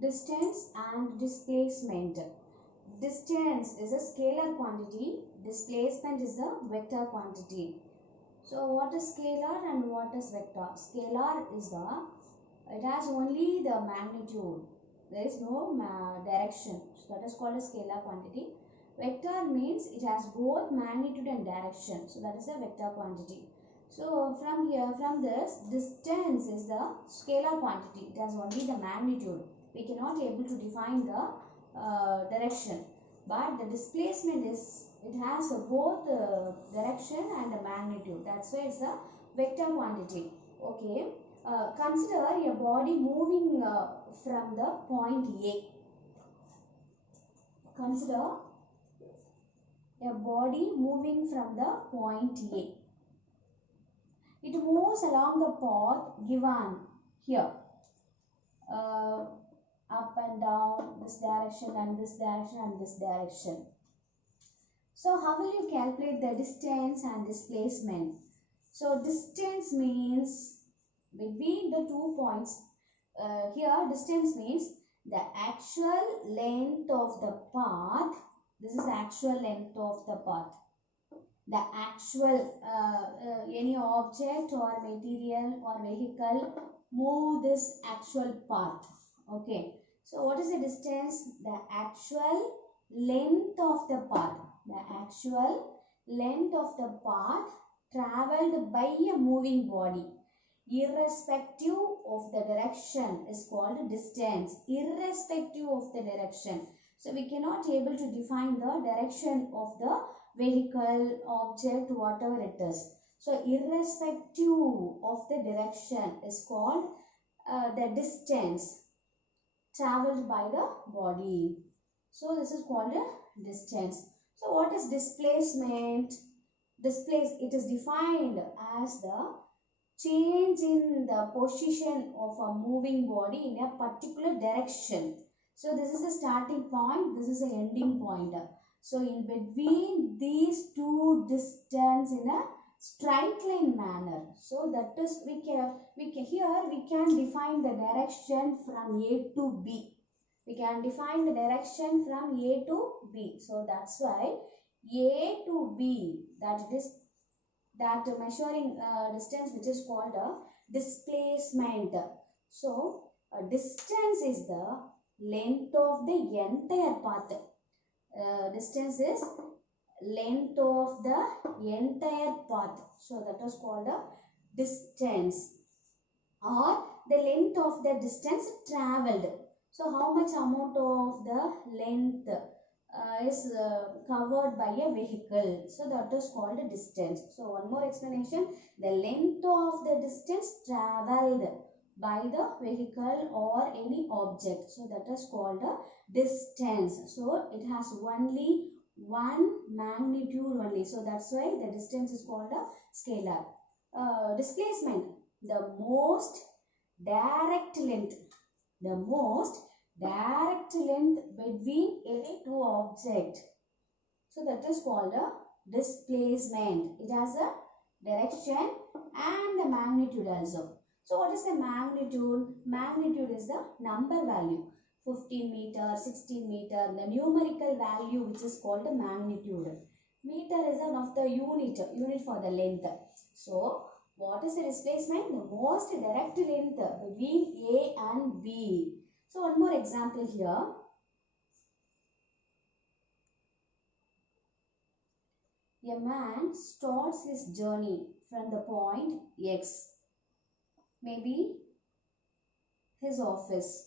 Distance and displacement. Distance is a scalar quantity. Displacement is a vector quantity. So what is scalar and what is vector? Scalar is it has only the magnitude. There is no direction. So that is called a scalar quantity. Vector means it has both magnitude and direction. So that is a vector quantity. So from here, from this, distance is the scalar quantity. It has only the magnitude. We cannot able to define the direction. But the displacement is, it has both direction and the magnitude. That's why it's a vector quantity. Okay. Consider a body moving from the point A. Consider a body moving from the point A. It moves along the path given here. Up and down, this direction and this direction and this direction. So how will you calculate the distance and displacement? So distance means between the 2 points. Here distance means the actual length of the path. This is the actual length of the path. The actual any object or material or vehicle move this actual path. Okay. So what is the distance? The actual length of the path. The actual length of the path travelled by a moving body, irrespective of the direction, is called distance. Irrespective of the direction. So we cannot able to define the direction of the vehicle, object, whatever it is. So irrespective of the direction is called the distance travelled by the body. So this is called a distance. So what is displacement? It is defined as the change in the position of a moving body in a particular direction. So this is the starting point, this is the ending point. So in between these two distance in a straight line manner. So that is we can define the direction from A to B. We can define the direction from A to B. So that's why A to B, that measuring distance, which is called a displacement. So distance is the length of the entire path. Distance is length of the entire path. So that is called a distance, or the length of the distance travelled. So how much amount of the length is covered by a vehicle. So that is called a distance. So one more explanation. The length of the distance travelled by the vehicle or any object. So that is called a distance. So it has only one magnitude only. So that's why the distance is called a scalar. Displacement. The most direct length. The most direct length between any two objects. So that is called a displacement. It has a direction and the magnitude also. So what is the magnitude? Magnitude is the number value. 15 meter, 16 meter, the numerical value which is called the magnitude. Meter is one of the unit for the length. So what is the displacement? The most direct length between A and B. So one more example here. A man starts his journey from the point X, maybe his office.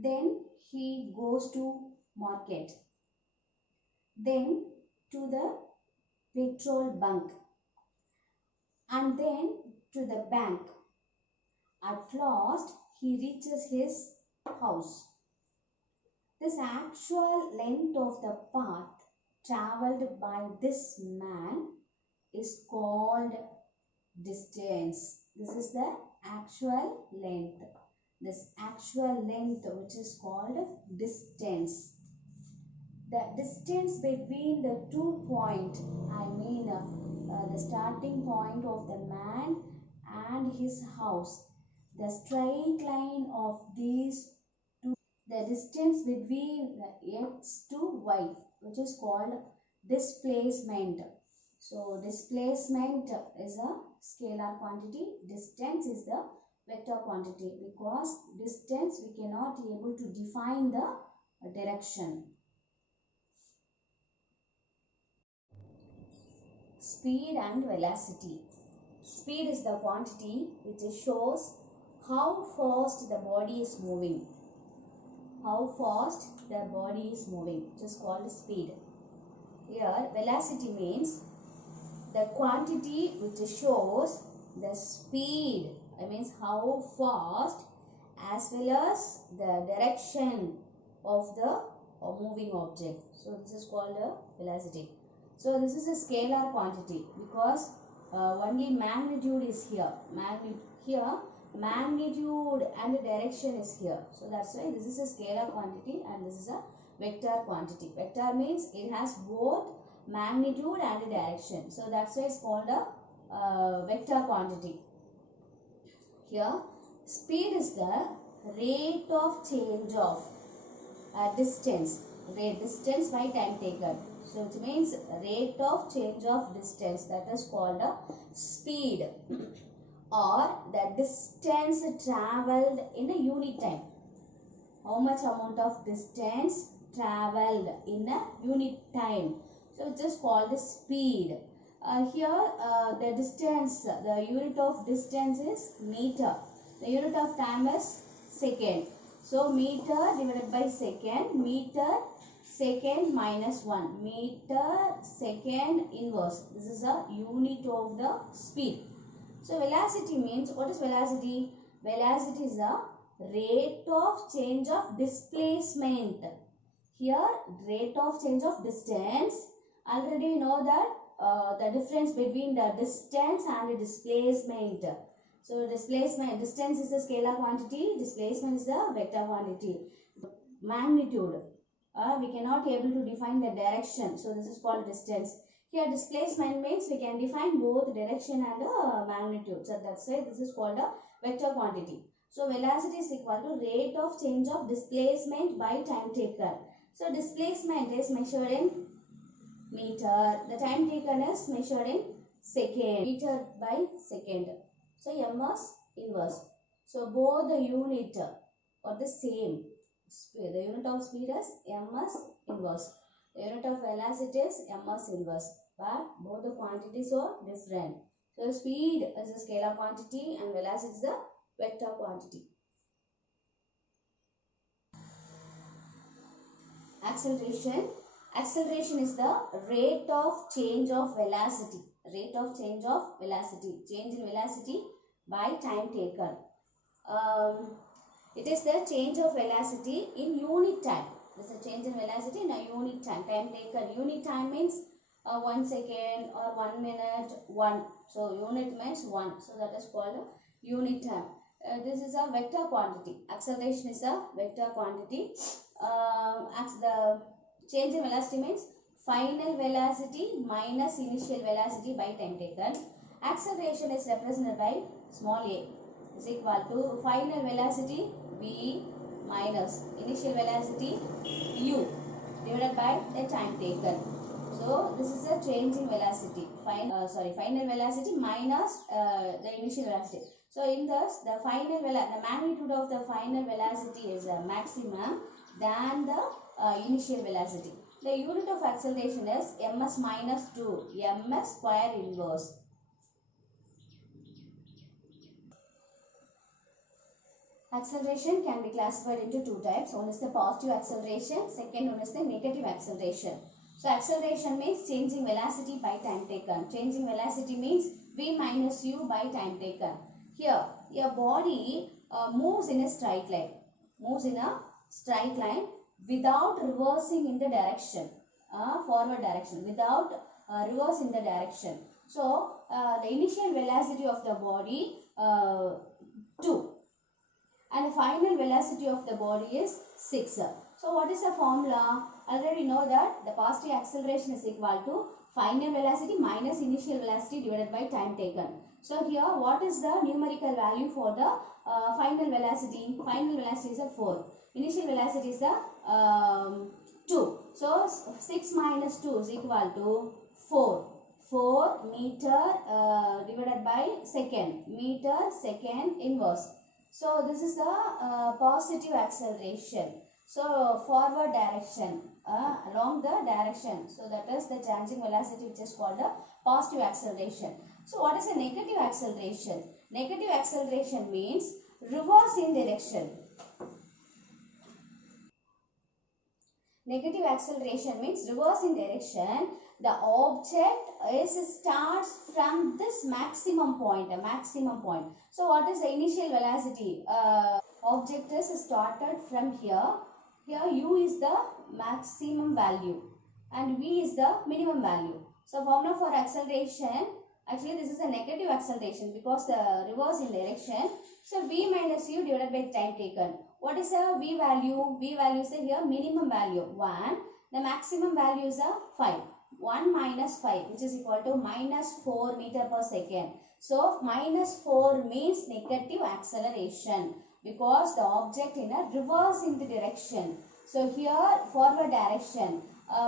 Then he goes to market. Then to the petrol bunk. And then to the bank. At last, he reaches his house. This actual length of the path travelled by this man is called distance. This is the actual length. This actual length which is called distance. The distance between the 2 points, the starting point of the man and his house. The straight line of these two, the distance between x to y, which is called displacement. So displacement is a scalar quantity, distance is the vector quantity, because distance we cannot be able to define the direction. Speed and velocity. Speed is the quantity which shows how fast the body is moving. How fast the body is moving, which is called speed. Here velocity means the quantity which shows the speed, that means how fast, as well as the direction of the moving object. So this is called a velocity. So this is a scalar quantity because only magnitude is here. Magnitude and direction is here. So that's why this is a scalar quantity and this is a vector quantity. Vector means it has both magnitude and direction. So that's why it's called a vector quantity. Here speed is the rate of change of distance by time taken. So it means rate of change of distance, that is called a speed, or the distance travelled in a unit time. How much amount of distance travelled in a unit time. So it is called the speed. Here the distance, the unit of distance is meter. The unit of time is second. So meter divided by second, meter second minus 1, meter second inverse. This is a unit of the speed. So velocity means, what is velocity? Velocity is a rate of change of displacement. Here rate of change of distance, already we know that the difference between the distance and the displacement. So displacement, distance is a scalar quantity, displacement is a vector quantity. Magnitude, we cannot able to define the direction, so this is called distance. Here displacement means we can define both direction and magnitude, so that's why this is called a vector quantity. So velocity is equal to rate of change of displacement by time taken. So displacement is measured in meter, the time taken is measured in second, meter by second. So ms inverse. So both the unit are the same. The unit of speed is ms inverse. The unit of velocity is ms inverse. But both the quantities are different. So speed is a scalar quantity and velocity is a vector quantity. Acceleration. Acceleration is the rate of change of velocity. Rate of change of velocity. Change in velocity by time taken. It is the change of velocity in unit time. This is a change in velocity in a unit time. Time taken. Unit time means 1 second or 1 minute, 1. So unit means 1. So that is called a unit time. This is a vector quantity. Acceleration is a vector quantity. The change in velocity means final velocity minus initial velocity by time taken. Acceleration is represented by small a is equal to final velocity v minus initial velocity u divided by the time taken. So this is a change in velocity. Final velocity minus the initial velocity. So in this, the magnitude of the final velocity is maximum than the initial velocity. The unit of acceleration is ms minus 2, ms square inverse. Acceleration can be classified into two types. One is the positive acceleration, second one is the negative acceleration. So acceleration means changing velocity by time taken. Changing velocity means v minus u by time taken. Here, your body moves in a straight line. Moves in a straight line without reversing in the direction. Forward direction. Without reverse in the direction. So, the initial velocity of the body 2. And the final velocity of the body is 6. So what is the formula? Already know that the positive acceleration is equal to final velocity minus initial velocity divided by time taken. So here what is the numerical value for the final velocity? Final velocity is a 4. Initial velocity is the 2. So 6 minus 2 is equal to 4. 4 meter divided by second. Meter second inverse. So this is the positive acceleration. So forward direction along the direction. So that is the changing velocity, which is called the positive acceleration. So what is a negative acceleration? Negative acceleration means reverse in direction. Negative acceleration means reverse in direction. The object starts from this maximum point, a maximum point. So what is the initial velocity? Object is started from here. Here u is the maximum value and v is the minimum value. So formula for acceleration, actually this is a negative acceleration because the reverse in direction. So v minus u divided by time taken. What is the v value? V value is here minimum value 1. The maximum value is 5. 1 minus 5, which is equal to minus 4 meter per second. So minus 4 means negative acceleration, because the object in a reverse in the direction. So here forward direction,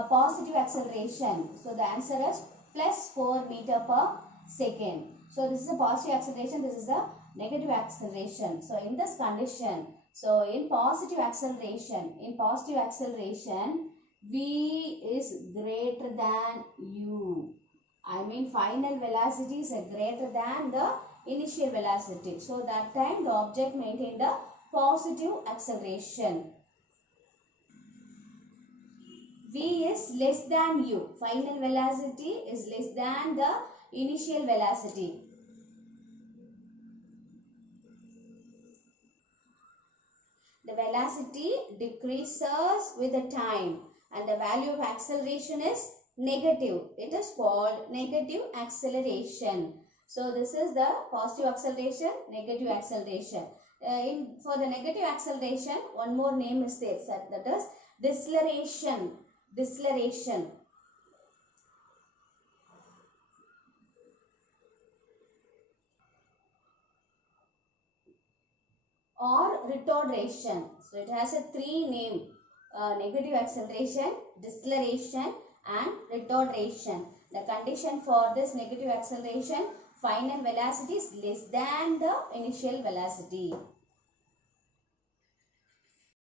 positive acceleration. So the answer is plus 4 meter per second. So this is a positive acceleration, this is a negative acceleration. So in this condition, so in positive acceleration, v is greater than u. I mean final velocity is greater than the initial velocity. So that time the object maintained the positive acceleration. V is less than u. Final velocity is less than the initial velocity. The velocity decreases with the time and the value of acceleration is negative. It is called negative acceleration. So this is the positive acceleration, negative acceleration. For the negative acceleration, one more name is there, that is deceleration. Deceleration. Or retardation. So it has a 3 name: negative acceleration, deceleration and retardation. The condition for this negative acceleration, final velocity is less than the initial velocity.